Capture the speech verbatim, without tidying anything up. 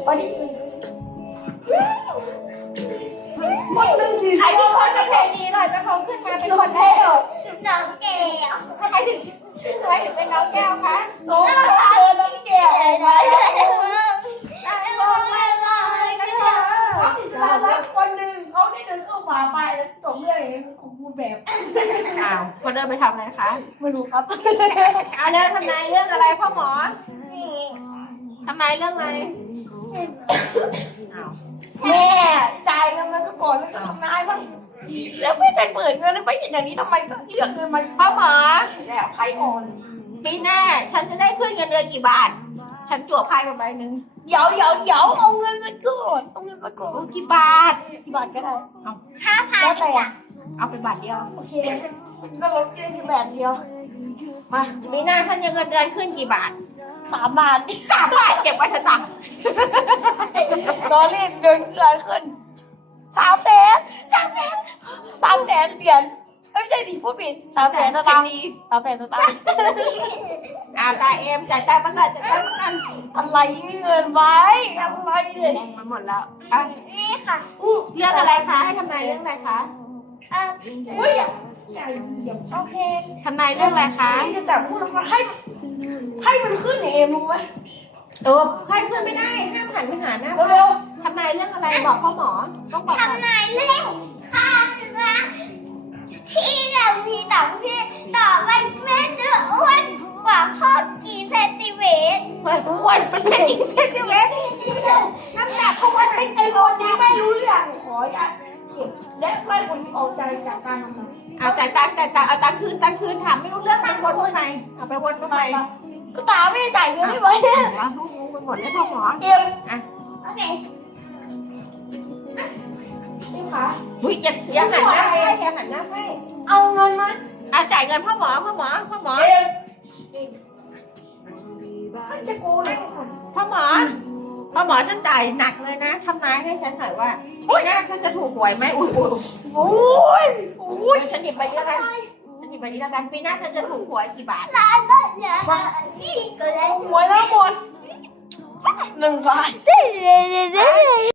วันนี้คนหนึ่งใครที่คนประเพณีลอยกระทงขึ้นมาเป็นคนแรกน้องแก้วทำไมถึงทำไมถึงเป็นน้องแก้วคะน้องเจอน้องแก้วไหมบอกไม่เลยนะคะแล้วคนหนึ่งเขาได้เดินเข้าป่าไปแล้วจบเรื่องของคุณแบบอ้าวคนเดินไปทำอะไรคะไม่รู้ครับเอาเดินทำนายเรื่องอะไรพ่อหมอทำนายเรื่องอะไรแม่จ่ายเงินมันก็ก่อนแล้วก็ทำนายบ้างแล้วไม่ได้เปิดเงินแล้วไปเห็นอย่างนี้ทำไมก็เลือกเงินมันพ่อหมอแล้วใครอ่อนปีหน้าฉันจะได้ขึ้นเงินเดือนกี่บาทฉันจั่วไพ่มาใบหนึ่งเดี๋ยวเดี๋ยวเดี๋ยวเอาเงินมาก่อนเอาเงินมาก่อนกี่บาทกี่บาทก็ได้เอาห้าพันแล้วแต่จ้ะเอาไปบาทเดียวโอเคก็ลดเพียงแค่บาทเดียวมาปีหน้าฉันจะเงินเดือนขึ้นกี่บาทสามบาทอีกสามบาทเก็บไว้เถอะจ้ะรอรีบเดือนเดือนขึ้นสามแสนสามแสนสามแสนเหรียญไม่ใช่ดิพูดผิดสามแสนสตางค์สามแสนสตางค์อ่าตาเอ็มจ่ายจ่ายมาก่อนจ่ายจ่ายมาก่อนอะไรมีเงินไว้อะไรเลยมันหมดแล้วอ่ะนี่ค่ะเรื่องอะไรคะให้ทำนายเรื่องอะไรคะเอ่ออุ้ยใจเย็นโอเคทำนายเรื่องอะไรคะจะจับพูดออกมาให้ให้มันขึ้นเองรู้ไหมเออให้ขึ้นไม่ได้ห้ามหันไปหาหน้าเร็วๆทำนายเรื่องอะไรบอกพ่อหมอต้องบอกทำนายเรื่องความรักที่เรามีต่อพี่ต่อไปแม่จะอ้วนกว่าพ่อกี่เซนติเมตรเฮ้ยอ้วนมันเป็นอีกเซนติเมตรน้ำหนักเพราะว่าเป็นไอ้คนนี้ไม่รู้เรื่องขออย่าเก็บและไม่คนออกใจจากการทำงานเอาแต่ตังแต่ตังเอาตังคืนตังคืนถามไม่รู้เรื่องไปวนทำไมเอาไปวนทำไมก็ตาไม่ได้จ่ายเงินให้ไว้เนี่ยรู้ไปหมดเลยพ่อหมอเอ็มอ่ะโอเคนี่ค่ะอุ้ยอย่าอย่าหันหน้าให้อย่าหันหน้าให้เอาเงินมาอ่ะจ่ายเงินพ่อหมอพ่อหมอพ่อหมอเอ็มจะโกงได้พ่อหมอพ่อหมอฉันจ่ายหนักเลยนะทำนายให้ฉันหน่อยว่าอุ้ยนะฉันจะถูกหวยไหมอุ้ยอุ้ยอุ้ยอุ้ยฉันหยิบไปนี้แล้วกันฉันหยิบไปนี้แล้วกันปีหน้าฉันจะถูกหวยกี่บาทล้านละเนี่ยที่ก็ได้หวยแล้วหมดหนึ่งบาท